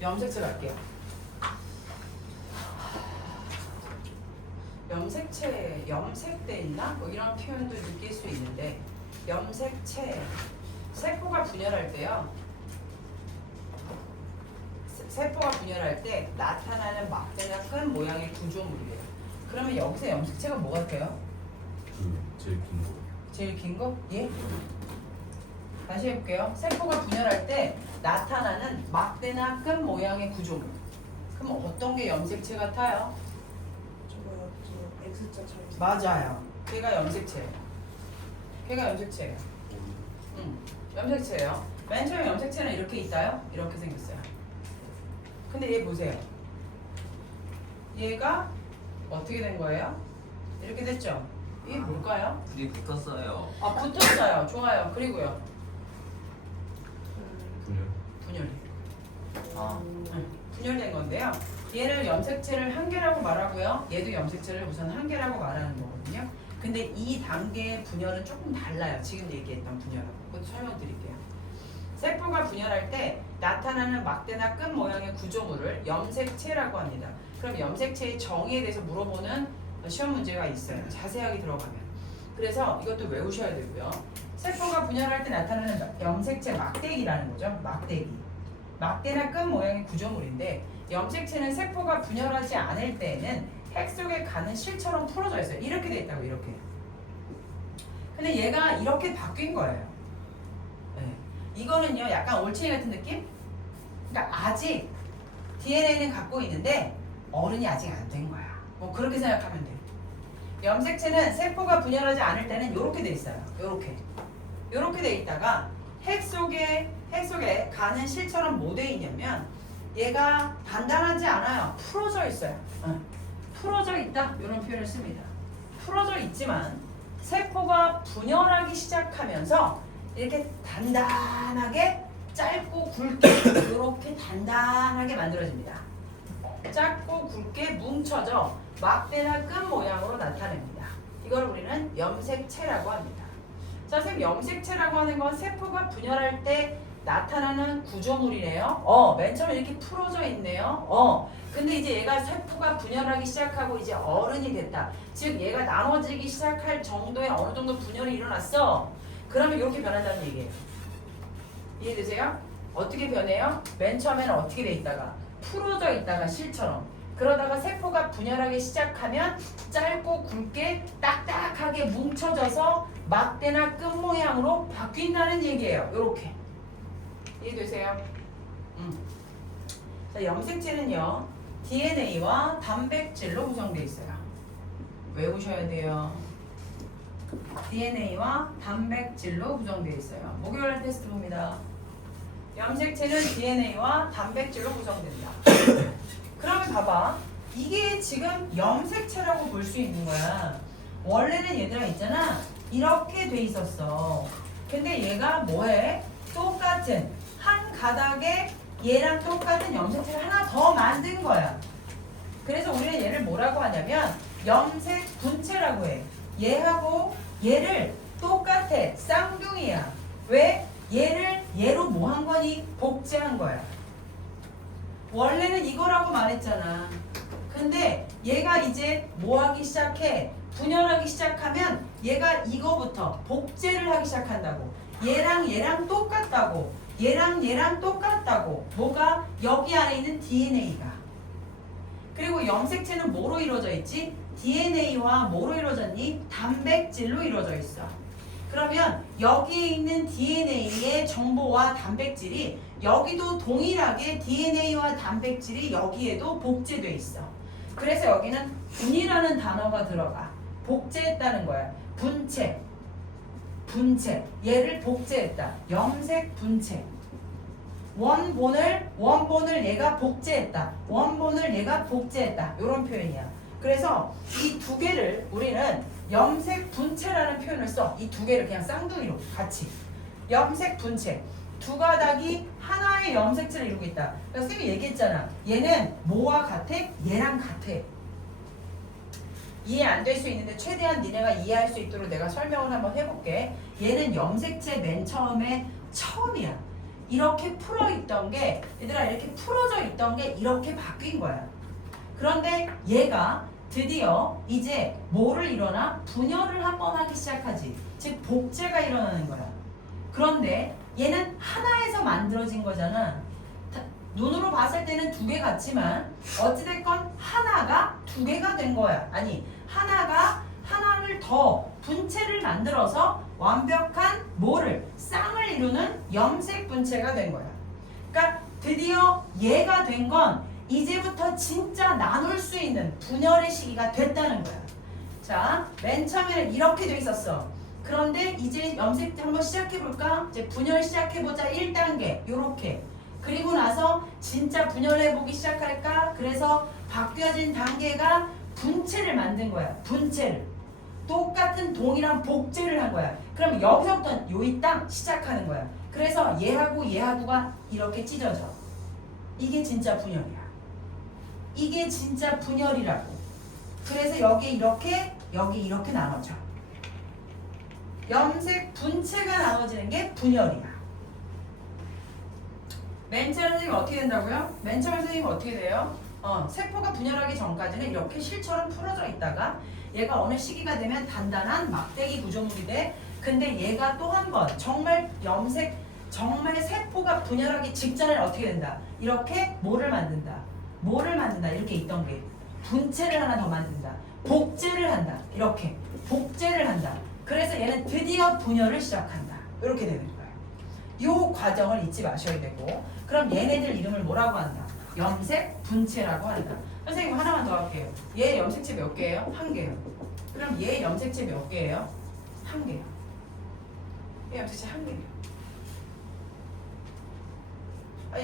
염색체 갈게요. 염색체, 염색돼 있나? 뭐 이런 표현도 느낄 수 있는데 염색체, 세포가 분열할 때요. 세포가 분열할 때 나타나는 막대나 끈 모양의 구조물이에요. 그러면 여기서 염색체가 뭐 같아요? 제일 긴 거. 제일 긴 거? 예? 다시 해볼게요. 세포가 분열할 때 나타나는 막대나 끈 모양의 구조물. 그럼 어떤 게 염색체 같아요? 저거요. 저 X자처럼. 맞아요. 걔가 염색체예요. 걔가 염색체예요. 염색체예요. 맨 처음에 염색체는 이렇게 있다요? 이렇게 생겼어요. 근데 얘 보세요. 얘가 어떻게 된 거예요? 이렇게 됐죠? 이게 뭘까요? 불이 붙었어요. 아, 붙었어요. 좋아요. 그리고요. 분열. 분열. 아. 분열된 건데요. 얘를 염색체를 한 개라고 말하고요. 얘도 염색체를 우선 한 개라고 말하는 거거든요. 근데 이 단계의 분열은 조금 달라요. 지금 얘기했던 분열하고. 그것도 설명드릴게요. 세포가 분열할 때 나타나는 막대나 끈 모양의 구조물을 염색체라고 합니다. 그럼 염색체의 정의에 대해서 물어보는 시험 문제가 있어요. 자세하게 들어가면. 그래서 이것도 외우셔야 되고요. 세포가 분열할 때 나타나는 염색체 막대기라는 거죠. 막대기. 막대나 끈 모양의 구조물인데 염색체는 세포가 분열하지 않을 때에는 핵 속에 가는 실처럼 풀어져 있어요. 이렇게 돼 있다고 이렇게. 근데 얘가 이렇게 바뀐 거예요. 네. 이거는요 약간 올챙이 같은 느낌? 그러니까 아직 DNA는 갖고 있는데 어른이 아직 안 된 거야. 뭐 그렇게 생각하면 돼. 염색체는 세포가 분열하지 않을 때는 이렇게 돼 있어요. 이렇게 돼 있다가 핵 속에 가는 실처럼 뭐 돼 있냐면 얘가 단단하지 않아요. 풀어져 있어요. 풀어져 있다 이런 표현을 씁니다. 풀어져 있지만 세포가 분열하기 시작하면서 이렇게 단단하게 짧고 굵게 이렇게 단단하게 만들어집니다. 짧고 굵게 뭉쳐져 막대나 끈 모양으로 나타냅니다. 이걸 우리는 염색체라고 합니다. 자, 선생님 염색체라고 하는 건 세포가 분열할 때 나타나는 구조물이네요. 맨 처음에 이렇게 풀어져 있네요. 근데 이제 얘가 세포가 분열하기 시작하고 이제 어른이 됐다. 즉 얘가 나눠지기 시작할 정도의 어느 정도 분열이 일어났어. 그러면 이렇게 변한다는 얘기예요. 이해되세요? 어떻게 변해요? 맨 처음에는 어떻게 돼 있다가 풀어져 있다가 실처럼. 그러다가 세포가 분열하기 시작하면 짧고 굵게 딱딱하게 뭉쳐져서 막대나 끈 모양으로 바뀐다는 얘기예요. 요렇게. 이해되세요? 자, 염색체는요 DNA와 단백질로 구성되어 있어요. 외우셔야 돼요. DNA와 단백질로 구성되어 있어요. 목요일 테스트 봅니다. 염색체는 DNA와 단백질로 구성된다. 그러면 봐봐. 이게 지금 염색체라고 볼 수 있는 거야. 원래는 얘들아 있잖아. 이렇게 돼 있었어. 근데 얘가 뭐해? 똑같은 한 가닥에 얘랑 똑같은 염색체를 하나 더 만든 거야. 그래서 우리는 얘를 뭐라고 하냐면 염색 분체라고 해. 얘하고 얘를 똑같아. 쌍둥이야. 왜? 얘를 얘로 뭐 한 거니? 복제한 거야. 원래는 이거라고 말했잖아. 근데 얘가 이제 뭐 하기 시작해? 분열하기 시작하면 얘가 이거부터 복제를 하기 시작한다고. 얘랑 똑같다고. 얘랑 똑같다고. 뭐가? 여기 안에 있는 DNA가. 그리고 염색체는 뭐로 이루어져 있지? DNA와 뭐로 이루어졌니? 단백질로 이루어져 있어. 그러면 여기에 있는 DNA의 정보와 단백질이 여기도 동일하게 DNA와 단백질이 여기에도 복제돼 있어. 그래서 여기는 분이라는 단어가 들어가. 복제했다는 거야. 분체. 얘를 복제했다. 염색 분체. 원본을 얘가 복제했다. 이런 표현이야. 그래서 이 두 개를 우리는 염색 분체라는 표현을 써. 이 두 개를 그냥 쌍둥이로 같이. 염색 분체. 두 가닥이 하나의 염색체를 이루고 있다. 그러니까 쌤이 얘기했잖아. 얘는 뭐와 같아? 얘랑 같아. 이해 안 될 수 있는데 최대한 니네가 이해할 수 있도록 내가 설명을 한번 해볼게. 얘는 염색체 맨 처음에 처음이야. 이렇게 풀어 있던 게 얘들아 이렇게 풀어져 있던 게 이렇게 바뀐 거야. 그런데 얘가 드디어 이제 뭐를 일어나? 분열을 한번 하기 시작하지. 즉 복제가 일어나는 거야. 그런데 얘는 하나에서 만들어진 거잖아. 눈으로 봤을 때는 두 개 같지만 어찌됐건 하나가 두 개가 된 거야. 아니 하나가 하나를 더 분체를 만들어서 완벽한 뭐를 쌍을 이루는 염색 분체가 된 거야. 그러니까 드디어 얘가 된 건 이제부터 진짜 나눌 수 있는 분열의 시기가 됐다는 거야. 자, 맨 처음에는 이렇게 돼 있었어. 그런데 이제 염색 한번 시작해 볼까? 이제 분열 시작해 보자. 1단계 요렇게. 그리고 나서 진짜 분열해 보기 시작할까? 그래서 바뀌어진 단계가 분체를 만든 거야. 분체를. 똑같은 동일한 복제를 한 거야. 그럼 여기서부터 요이 땅 시작하는 거야. 그래서 얘하고 얘하고가 이렇게 찢어져. 이게 진짜 분열이야. 이게 진짜 분열이라고. 그래서 여기 이렇게 여기 이렇게 나눠져. 염색 분체가 나눠지는 게 분열이야. 맨 처음 선생님 어떻게 된다고요? 맨 처음 선생님 어떻게 돼요? 세포가 분열하기 전까지는 이렇게 실처럼 풀어져 있다가 얘가 어느 시기가 되면 단단한 막대기 구조물이 돼. 근데 얘가 또 한 번 정말 정말 세포가 분열하기 직전에 어떻게 된다? 이렇게 뭐를 만든다? 이렇게 있던 게 분체를 하나 더 만든다. 복제를 한다. 이렇게 복제를 한다. 그래서 얘는 드디어 분열을 시작한다. 이렇게 되는 거예요. 이 과정을 잊지 마셔야 되고, 그럼 얘네들 이름을 뭐라고 한다? 염색 분체라고 한다. 선생님 하나만 더 할게요. 얘 염색체 몇 개예요? 한 개요. 그럼 얘 염색체 몇 개예요? 한 개요. 얘 염색체 한 개예요.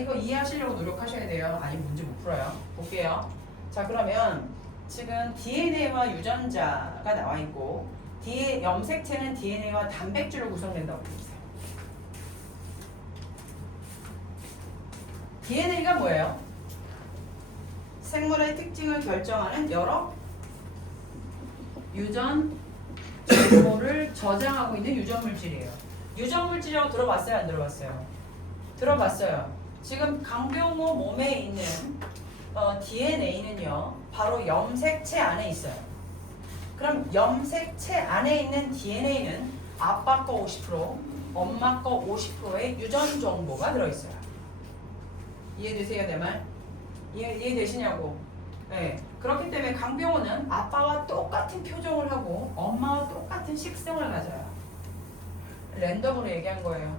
이거 이해하시려고 노력하셔야 돼요. 아니면 문제 못 풀어요. 볼게요. 자, 그러면 지금 DNA와 유전자가 나와 있고 염색체는 DNA와 단백질로 구성된다고 되어 있어요. DNA가 뭐예요? 생물의 특징을 결정하는 여러 유전 정보를 저장하고 있는 유전물질이에요. 유전물질이라고 들어봤어요? 안 들어봤어요? 들어봤어요. 지금 강병호 몸에 있는 DNA는요, 바로 염색체 안에 있어요. 그럼 염색체 안에 있는 DNA는 아빠 거 50%, 엄마 거 50%의 유전 정보가 들어있어요. 이해되세요, 내 말? 이해되시냐고? 네. 그렇기 때문에 강병호는 아빠와 똑같은 표정을 하고 엄마와 똑같은 식성을 가져요. 랜덤으로 얘기한 거예요.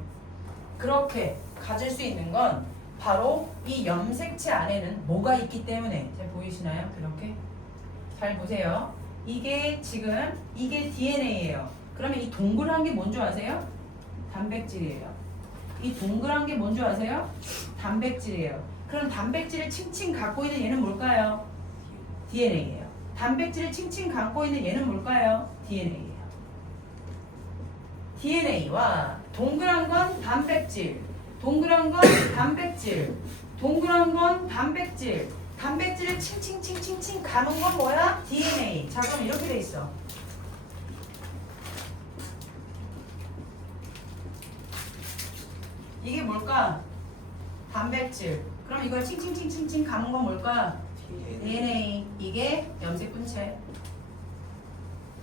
그렇게 가질 수 있는 건 바로 이 염색체 안에는 뭐가 있기 때문에. 잘 보이시나요? 그렇게? 잘 보세요. 이게 DNA예요. 그러면 이 동그란 게 뭔 줄 아세요? 단백질이에요. 이 동그란 게 뭔 줄 아세요? 단백질이에요. 그럼 단백질을 칭칭 갖고 있는 얘는 뭘까요? DNA예요. 단백질을 칭칭 갖고 있는 얘는 뭘까요? DNA예요. DNA와 동그란 건 단백질, 동그란 건 단백질, 동그란 건 단백질, 단백질을 칭칭칭칭칭 감은 건 뭐야? DNA. 자, 그럼 이렇게 돼 있어. 이게 뭘까? 단백질. 그럼 이걸 칭칭칭칭칭 감은 건 뭘까? DNA. 이게 염색분체.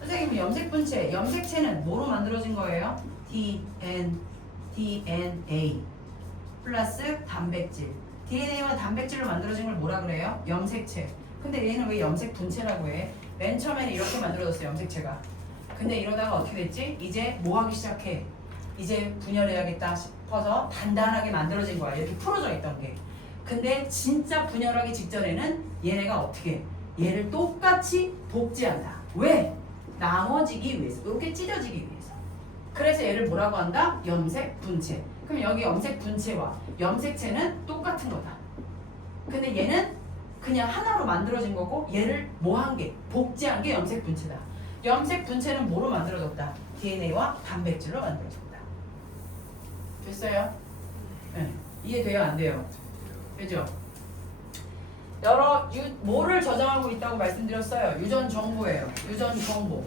선생님, 염색분체, 염색체는 뭐로 만들어진 거예요? DNA 플러스 단백질. DNA와 단백질로 만들어진 걸 뭐라 그래요? 염색체. 근데 얘는 왜 염색분체라고 해? 맨 처음에는 이렇게 만들어졌어요, 염색체가. 근데 이러다가 어떻게 됐지? 이제 뭐 하기 시작해? 이제 분열해야겠다 싶어서 단단하게 만들어진 거야. 이렇게 풀어져 있던 게. 근데 진짜 분열하기 직전에는 얘네가 어떻게 해? 얘를 똑같이 복제한다. 왜? 나눠지기 위해서. 이렇게 찢어지기 위해서. 그래서 얘를 뭐라고 한다? 염색분체. 그럼 여기 염색분체와 염색체는 똑같은 거다. 근데 얘는 그냥 하나로 만들어진 거고 얘를 뭐 한 게? 복제한 게 염색분체다. 염색분체는 뭐로 만들어졌다? DNA와 단백질로 만들어졌다. 됐어요? 네. 이해돼요? 안 돼요? 되죠? 뭐를 저장하고 있다고 말씀드렸어요? 유전 정보예요. 유전 정보.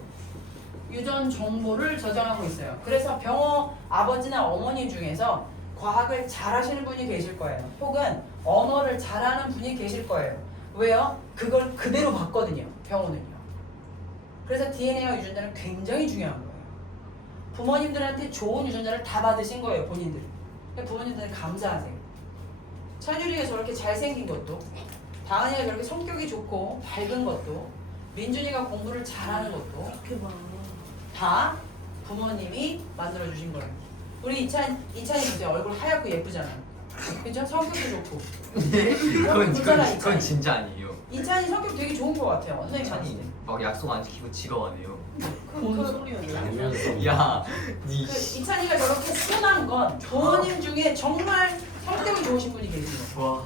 유전 정보를 저장하고 있어요. 그래서 병호 아버지나 어머니 중에서 과학을 잘하시는 분이 계실 거예요. 혹은 언어를 잘하는 분이 계실 거예요. 왜요? 그걸 그대로 봤거든요. 병원은요. 그래서 DNA와 유전자는 굉장히 중요한 거예요. 부모님들한테 좋은 유전자를 다 받으신 거예요. 본인들이. 부모님들한테 감사하세요. 찬율이가 저렇게 잘생긴 것도, 다은이가 저렇게 성격이 좋고 밝은 것도, 민준이가 공부를 잘하는 것도 이렇게 봐. 다 부모님이 만들어주신 거예요. 우리 이찬이 보세요. 얼굴 하얗고 예쁘잖아요. 그죠? 성격도 좋고. 그건 진짜 아니에요. 이찬이 성격 되게 좋은 것 같아요. 선생님 봤을 찬이 때. 막 약속 안 지키고 직업하네요. 뭔 소리야? 장면성. 야, 니. 이찬이가 저렇게 순한 건 부모님 중에 정말 성격이 좋으신 분이 계세요. 와.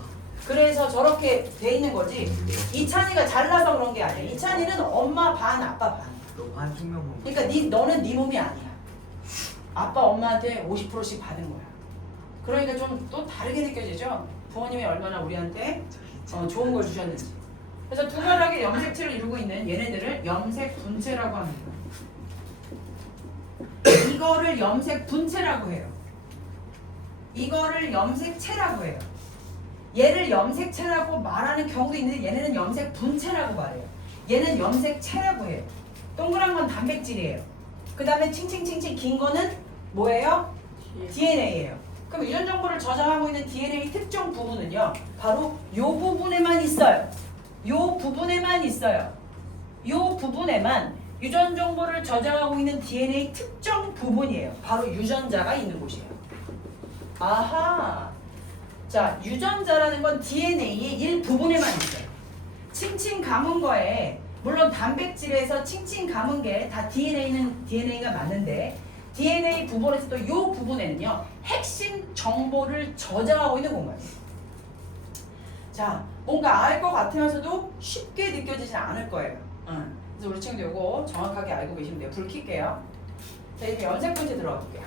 그래서 저렇게 돼 있는 거지. 이찬이가 잘나서 그런 게 아니야. 이찬이는 엄마 반, 아빠 반. 너무 한중명 보고. 그러니까 너는 네 몸이 아니야. 아빠 엄마한테 50%씩 받은 거야. 그러니까 좀 또 다르게 느껴지죠. 부모님이 얼마나 우리한테 좋은 걸 주셨는지. 그래서 두가닥의 염색체를 이루고 있는 얘네들을 염색 분체라고 합니다. 이거를 염색 분체라고 해요. 이거를 염색체라고 해요. 얘를 염색체라고 말하는 경우도 있는데 얘네는 염색 분체라고 말해요. 얘는 염색체라고 해요. 동그란 건 단백질이에요. 그 다음에 칭칭칭칭 긴 거는 뭐예요? DNA예요. 그럼 유전 정보를 저장하고 있는 DNA 특정 부분은요, 바로 요 부분에만 있어요. 요 부분에만 있어요. 요 부분에만 유전 정보를 저장하고 있는 DNA 특정 부분이에요. 바로 유전자가 있는 곳이에요. 아하. 자, 유전자라는 건 DNA의 일부분에만 있어요. 칭칭 감은 거에 물론 단백질에서 칭칭 감은 게 다 DNA가 맞는데 DNA 부분에서도 이 부분에는요 핵심 정보를 저장하고 있는 공간이에요. 자, 뭔가 알 것 같으면서도 쉽게 느껴지지 않을 거예요. 그래서 우리 친구들 이거 정확하게 알고 계시면 돼요. 불 켤게요. 자, 이제 염색분체 들어가 볼게요.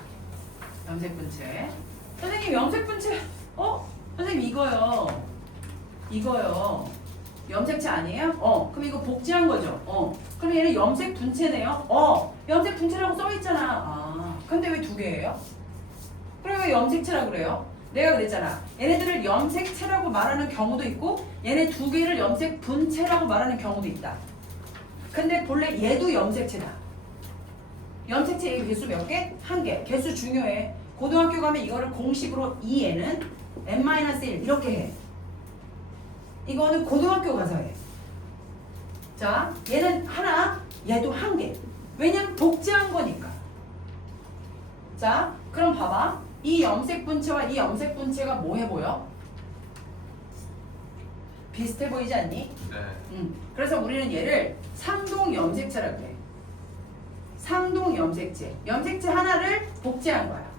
염색분체. 선생님 염색분체 선생님 이거요 염색체 아니에요? 그럼 이거 복제한 거죠? 그럼 얘는 염색 분체네요? 염색 분체라고 써있잖아. 근데 왜 두 개예요? 그럼 왜 염색체라고 그래요? 내가 그랬잖아. 얘네들을 염색체라고 말하는 경우도 있고 얘네 두 개를 염색 분체라고 말하는 경우도 있다. 근데 본래 얘도 염색체다. 염색체 개수 몇 개? 한 개. 개수 중요해. 고등학교 가면 이거를 공식으로 2에는 n-1 이렇게 해. 이거는 고등학교 가서 해. 자, 얘는 하나, 얘도 한 개. 왜냐면 복제한 거니까. 자, 그럼 봐봐. 이 염색 분체와 이 염색 분체가 뭐해 보여? 비슷해 보이지 않니? 네. 그래서 우리는 얘를 상동 염색체라고 해. 상동 염색체. 염색체 하나를 복제한 거야.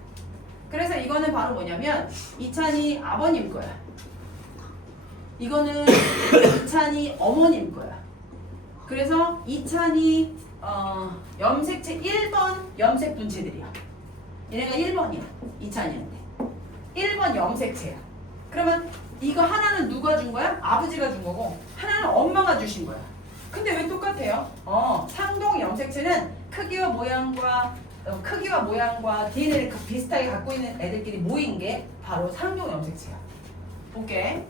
그래서 이거는 바로 뭐냐면 이찬이 아버님 거야. 이거는 이찬이 어머님 거야. 그래서 이찬이 염색체 1번 염색 분체들이야. 얘네가 1번이야. 이찬이한테. 1번 염색체야. 그러면 이거 하나는 누가 준 거야? 아버지가 준 거고 하나는 엄마가 주신 거야. 근데 왜 똑같아요? 상동 염색체는 크기와 모양과 DNA를 비슷하게 갖고 있는 애들끼리 모인 게 바로 상동 염색체야. 볼게.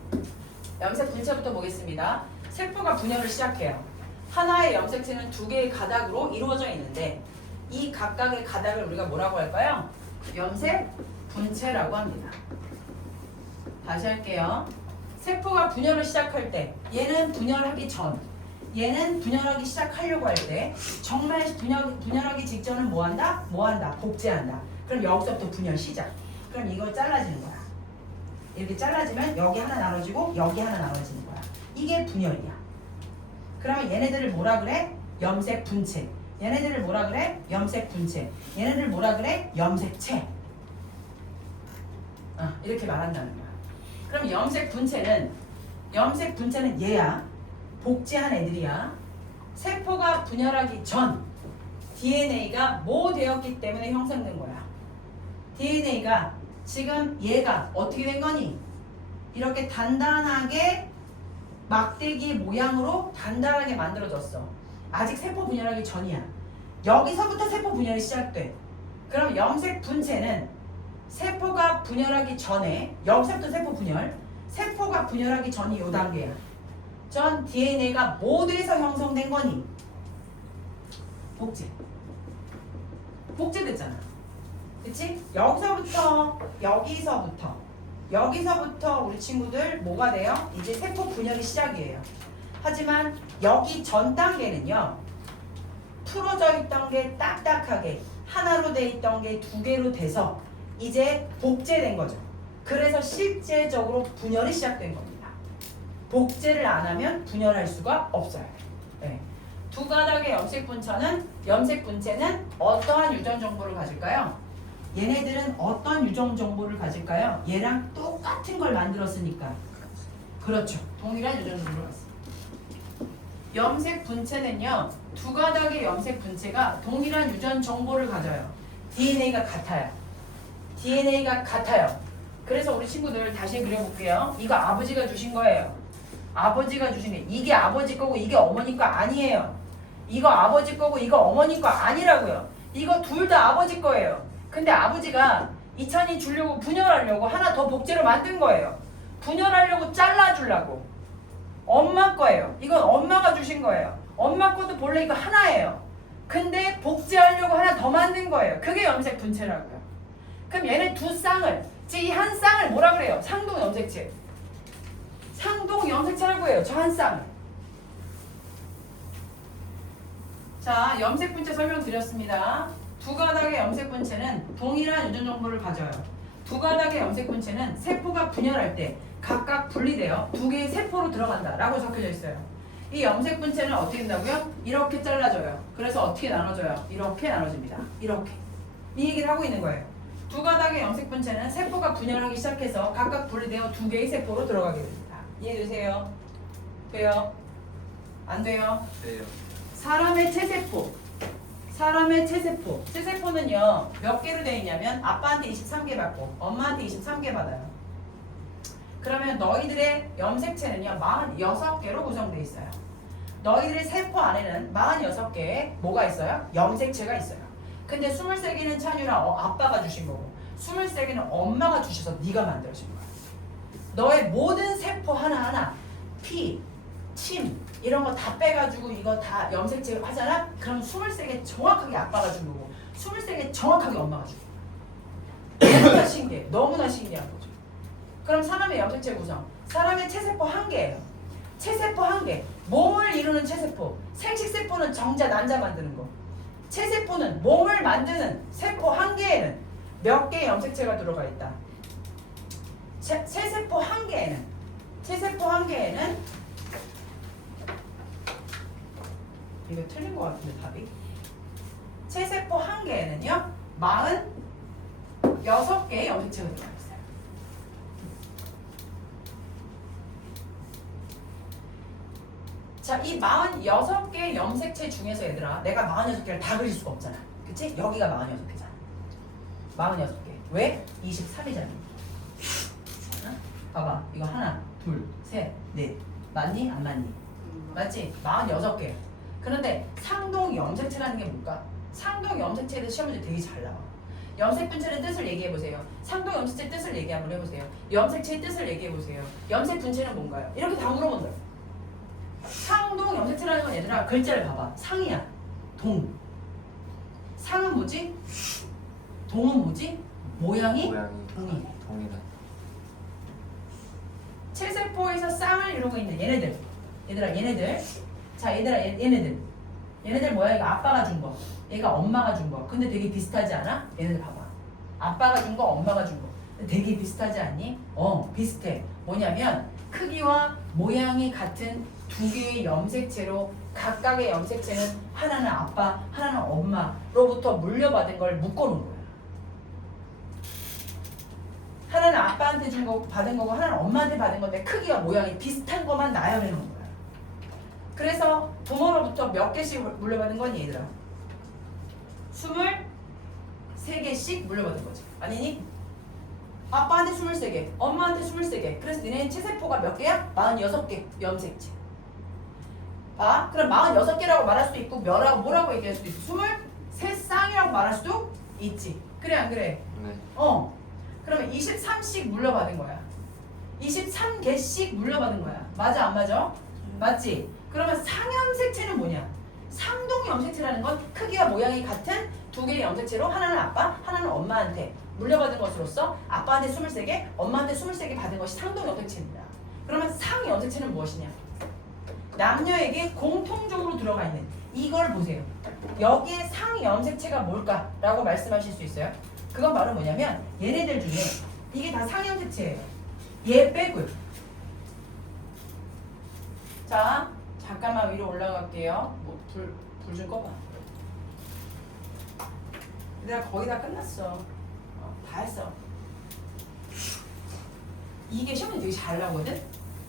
염색 분체부터 보겠습니다. 세포가 분열을 시작해요. 하나의 염색체는 두 개의 가닥으로 이루어져 있는데 이 각각의 가닥을 우리가 뭐라고 할까요? 염색 분체라고 합니다. 다시 할게요. 세포가 분열을 시작할 때 얘는 분열하기 전, 얘는 분열하기 시작하려고 할 때 정말 분열하기 직전은 뭐한다? 복제한다. 그럼 여기서부터 분열 시작. 그럼 이거 잘라지는 거야. 이렇게 잘라지면 여기 하나 나눠지고 여기 하나 나눠지는 거야. 이게 분열이야. 그러면 얘네들을 뭐라 그래? 염색 분체. 얘네들을 뭐라 그래? 염색 분체. 얘네들 뭐라 그래? 염색체. 이렇게 말한다는 거야. 그럼 염색 분체는 얘야. 복제한 애들이야. 세포가 분열하기 전 DNA가 뭐 되었기 때문에 형성된 거야. DNA가 지금 얘가 어떻게 된 거니? 이렇게 단단하게 막대기 모양으로 단단하게 만들어졌어. 아직 세포 분열하기 전이야. 여기서부터 세포 분열이 시작돼. 그럼 염색 분체는 세포가 분열하기 전에 여기서부터 세포 분열. 세포가 분열하기 전이 요 단계야. 전 DNA가 모두에서 형성된 거니 복제. 복제됐잖아. 그치? 여기서부터 우리 친구들 뭐가 돼요? 이제 세포 분열이 시작이에요. 하지만 여기 전 단계는요. 풀어져 있던 게 딱딱하게 하나로 돼 있던 게 두 개로 돼서 이제 복제된 거죠. 그래서 실제적으로 분열이 시작된 겁니다. 복제를 안 하면 분열할 수가 없어요. 네. 두 가닥의 염색분체는 어떠한 유전 정보를 가질까요? 얘네들은 어떤 유전 정보를 가질까요? 얘랑 똑같은 걸 만들었으니까. 그렇죠. 동일한 유전 정보를 가졌어요. 염색분체는요. 두 가닥의 염색분체가 동일한 유전 정보를 가져요. DNA가 같아요. 그래서 우리 친구들 다시 그려볼게요. 이거 아버지가 주신 거예요. 아버지가 주신 게 이게 아버지 거고 이게 어머니 거 아니에요. 이거 아버지 거고 이거 어머니 거 아니라고요. 이거 둘 다 아버지 거예요. 근데 아버지가 이찬이 주려고 분열하려고 하나 더 복제로 만든 거예요. 분열하려고 잘라주려고. 엄마 거예요. 이건 엄마가 주신 거예요. 엄마 것도 본래 이거 하나예요. 근데 복제하려고 하나 더 만든 거예요. 그게 염색 분체라고요. 그럼 얘네 두 쌍을, 이 한 쌍을 뭐라 그래요? 상동 염색체. 상동 염색체라고 해요. 저 한 쌍을. 자, 염색 분체 설명드렸습니다. 두 가닥의 염색 분체는 동일한 유전 정보를 가져요. 두 가닥의 염색 분체는 세포가 분열할 때 각각 분리되어 두 개의 세포로 들어간다라고 적혀져 있어요. 이 염색 분체는 어떻게 된다고요? 이렇게 잘라져요. 그래서 어떻게 나눠져요? 이렇게 나눠집니다. 이렇게. 이 얘기를 하고 있는 거예요. 두 가닥의 염색 분체는 세포가 분열하기 시작해서 각각 분리되어 두 개의 세포로 들어가게 됩니다. 이해되세요? 돼요? 안 돼요? 돼요. 사람의 체세포는요 몇 개로 되어 있냐면 아빠한테 23개 받고 엄마한테 23개 받아요. 그러면 너희들의 염색체는요 46개로 구성되어 있어요. 너희들의 세포 안에는 46개의 뭐가 있어요? 염색체가 있어요. 근데 23개는 찬유랑 아빠가 주신 거고 23개는 엄마가 주셔서 네가 만들어진 거야. 너의 모든 세포 하나하나 피, 침 이런 거 다 빼가지고 이거 다 염색체 하잖아? 그럼 23개 정확하게 아빠가 준 거고 23개 정확하게 엄마가 준 거야. 너무나 신기한 거죠. 그럼 사람의 염색체 구성, 사람의 체세포 1개예요. 체세포 1개, 몸을 이루는 체세포. 생식세포는 정자, 난자 만드는 거. 체세포는 몸을 만드는 세포 1개에는 몇 개의 염색체가 들어가 있다. 체세포 1개에는 이거 틀린 것 같은데 답이. 체세포 1개에는요 46개의 염색체가 들어가 있어요. 자, 이 46개의 염색체 중에서 얘들아 내가 46개를 다 그릴 수가 없잖아. 그치? 여기가 46개잖아. 46개. 왜? 23이잖아. 봐봐. 이거 하나, 둘, 셋, 넷. 맞니? 안 맞니? 맞지? 46개. 그런데 상동 염색체라는 게 뭘까? 상동 염색체에 대해서 시험 문제 되게 잘 나와. 염색 분체의 뜻을 얘기해 보세요. 상동 염색체 뜻을 얘기 한번 해보세요. 염색체의 뜻을 얘기해 보세요. 염색 분체는 뭔가요? 이렇게 다 물어본다. 상동 염색체라는 건 얘들아 글자를 봐봐. 상이야. 동. 상은 뭐지? 동은 뭐지? 모양이 동이. 동이다. 체세포에서 쌍을 이루고 있는 얘네들. 얘네들. 자, 얘네들 뭐야? 이거 아빠가 준 거. 얘가 엄마가 준 거. 근데 되게 비슷하지 않아? 얘네들 봐봐. 아빠가 준 거, 엄마가 준 거. 근데 되게 비슷하지 않니? 비슷해. 뭐냐면 크기와 모양이 같은 두 개의 염색체로 각각의 염색체는 하나는 아빠, 하나는 엄마로부터 물려받은 걸 묶어놓은 거야. 하나는 아빠한테 준 거 받은 거고 하나는 엄마한테 받은 건데 크기와 모양이 비슷한 것만 나열해 놓은 거야. 그래서 부모로부터 몇 개씩 물려받은 건 얘들아 23개씩 물려받은 거지. 아니니? 아빠한테 23개, 엄마한테 23개. 그래서 니네는 체세포가 몇 개야? 46개 염색체. 봐. 그럼 46개라고 말할 수도 있고 뭐라고 얘기할 수도 있어. 23쌍이라고 말할 수도 있지. 그래 안 그래? 네. 23씩 물려받은 거야. 23개씩 물려받은 거야. 맞아 안 맞아? 맞지? 그러면 상염색체는 뭐냐? 상동 염색체라는 건 크기와 모양이 같은 두 개의 염색체로 하나는 아빠, 하나는 엄마한테 물려받은 것으로서 아빠한테 23개, 엄마한테 23개 받은 것이 상동 염색체입니다. 그러면 상염색체는 무엇이냐? 남녀에게 공통적으로 들어가 있는 이걸 보세요. 여기에 상염색체가 뭘까라고 말씀하실 수 있어요. 그건 바로 뭐냐면 얘네들 중에 이게 다 상염색체예요. 얘 빼고요. 자, 잠깐만 위로 올라갈게요. 불 좀 꺼봐. 내가 거의 다 끝났어. 다 했어. 이게 시험이 되게 잘 나오거든?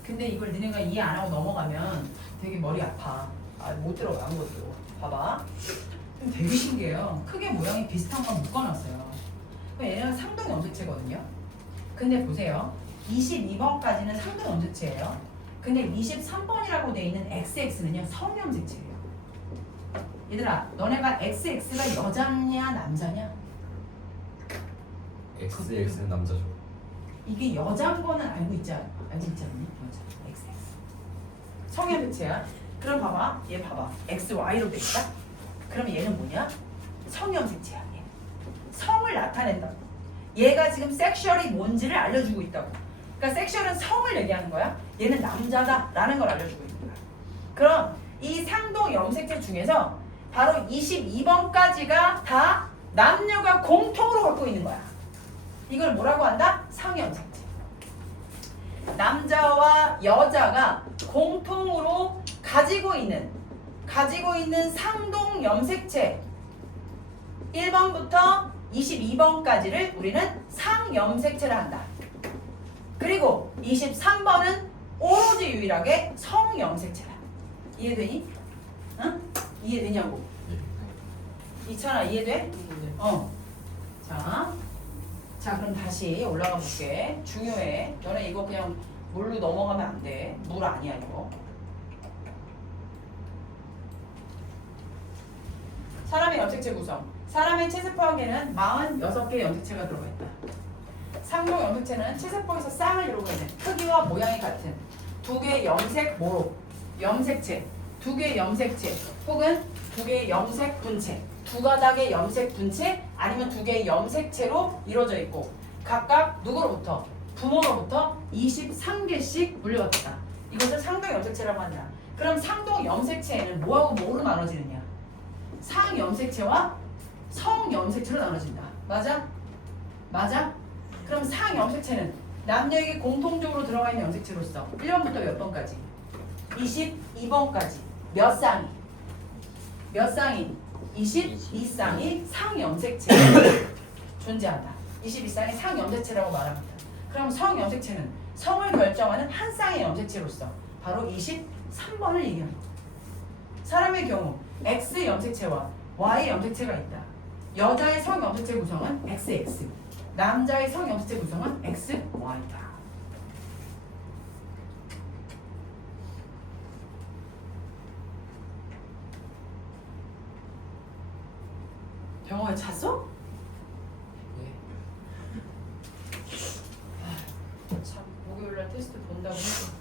근데 이걸 너네가 이해 안 하고 넘어가면 되게 머리 아파. 못 들어가 아무것도. 봐봐. 되게 신기해요. 크게 모양이 비슷한 건 묶어놨어요. 얘는 상동 염색체거든요. 근데 보세요. 22번까지는 상동 염색체예요. 근데 23번이라고 돼 있는 XX는요 성염색체예요. 얘들아, 너네가 XX가 여자냐 남자냐? XX는 남자죠. 이게 여자인 거는 알고 있지 않니? 여자 XX 성염색체야. 그럼 봐봐, 얘 봐봐. XY로 돼 있다. 그럼 얘는 뭐냐? 성염색체야. 얘. 성을 나타낸다. 얘가 지금 섹슈얼이 뭔지를 알려주고 있다고. 그러니까 섹슈얼은 성을 얘기하는 거야. 얘는 남자다라는 걸 알려주고 있는 거야. 그럼 이 상동 염색체 중에서 바로 22번까지가 다 남녀가 공통으로 갖고 있는 거야. 이걸 뭐라고 한다? 상염색체. 남자와 여자가 공통으로 가지고 있는 상동 염색체 1번부터 22번까지를 우리는 상염색체라 한다. 그리고 23번은 오로지 유일하게 성염색체다. 이해되니? 응? 이해되냐고? 이찬아 이해돼? 자 그럼 다시 올라가 볼게. 중요해. 너네 이거 그냥 물로 넘어가면 안 돼. 물 아니야 이거. 사람의 염색체 구성. 사람의 체세포학에는 46개의 염색체가 들어가 있다. 상동 염색체는 체세포에서 쌍을 이루고 있는 크기와 모양이 같은 두 개의 염색 모록, 염색체, 두 개의 염색체 혹은 두 개의 염색 분체, 두 가닥의 염색 분체 아니면 두 개의 염색체로 이루어져 있고 각각 누구로부터? 부모로부터 23개씩 물려받았다. 이것을 상동 염색체라고 한다. 그럼 상동 염색체에는 뭐하고 뭐로 나눠지느냐? 상염색체와 성염색체로 나눠진다. 맞아? 맞아? 그럼 상염색체는 남녀에게 공통적으로 들어가 있는 염색체로서 1번부터 몇 번까지? 22번까지 몇 쌍이? 몇 쌍이? 22쌍이 상염색체로 존재한다. 22쌍이 상염색체라고 말합니다. 그럼 성염색체는 성을 결정하는 한 쌍의 염색체로서 바로 23번을 얘기합니다. 사람의 경우 X 염색체와 Y 염색체가 있다. 여자의 성염색체 구성은 XX, 남자의 성염색체 구성은 XY다. 병원에 잤어? 참 목요일날 테스트 본다고 해서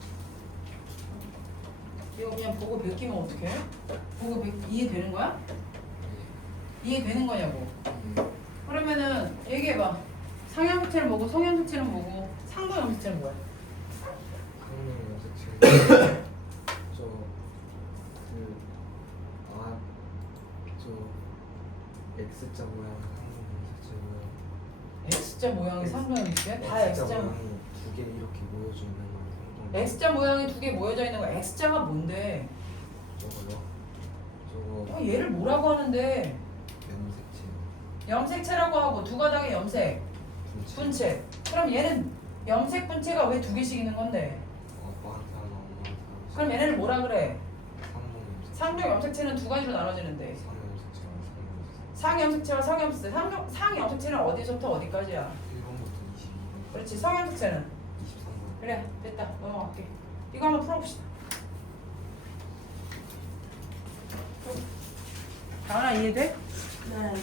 이거 그냥 보고 베끼면 어떡해? 보고 이해되는 거야? 이해되는 거냐고. 그러면은 얘기해봐. 상염색체는 뭐고 성염색체는 뭐고 상동 염색체는 뭐야? 상동 염색체 X자 모양 상동 염색체고요. X자 모양이 상동 염색체야? 다 X자 모양이 두 개 이렇게 모여져 있는 건 상동. X자 모양이 두 개 모여져 있는 거. X자가 뭔데? 저거요? 저거 얘를 뭐라고 하는데? 염색체. 염색체라고 하고 두 가닥의 염색 분체. 그럼 얘는 염색 분체가 왜 두 개씩 있는 건데? 아빠한테 하나 엄마한테 하나. 그럼 얘네를 뭐라 그래? 상동 염색체. 상동 염색체는 두 가지로 나눠지는데 상염색체랑 상염색체. 상염색체는 어디서부터 어디까지야? 1번부터 22번. 그렇지. 성염색체는 23번. 그래 됐다. 넘어갈게. 이거 한번 풀어봅시다. 다은아 이해돼? 네.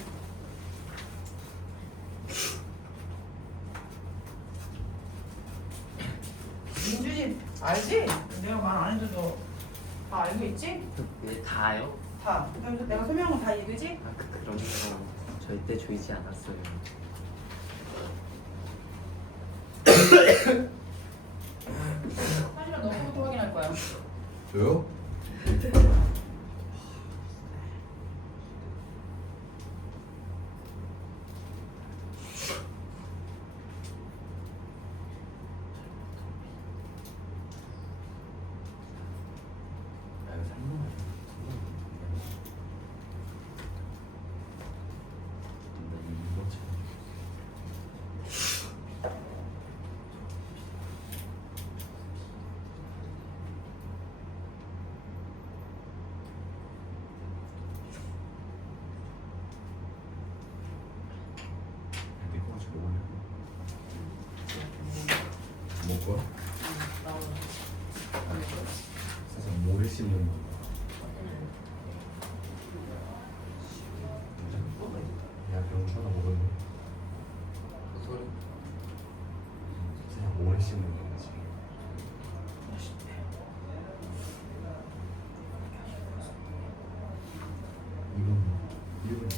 알지? 알지? 내가 말 안 해도 너 다 알고 있지? 왜 다요? 다. 그래서 내가 설명한 거 다 이해되지? 아 그런 거 절대 조이지 않았어요. 사실은 너부터 확인할 거야. 저요? 나 이거 상관 내거 가지고 먹을래? 먹고? 살짝 모래 씹는 거. 야 병 쳐다보거든. 소리. 그냥 모래 씹는 거지. 이건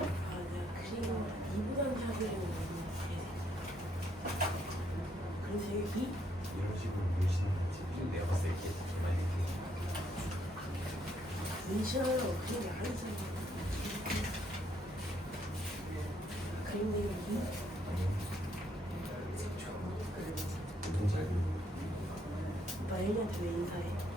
아 내가 그림 이보단 자그림을 너무 그래서 이게 이런 식으로 문신을 하지. 내가 봤을 때 정말 이렇게 문신하려고 그림이 안 했어요. 그림 그리는 무슨 잘 오빠 1년한테 왜 인사해?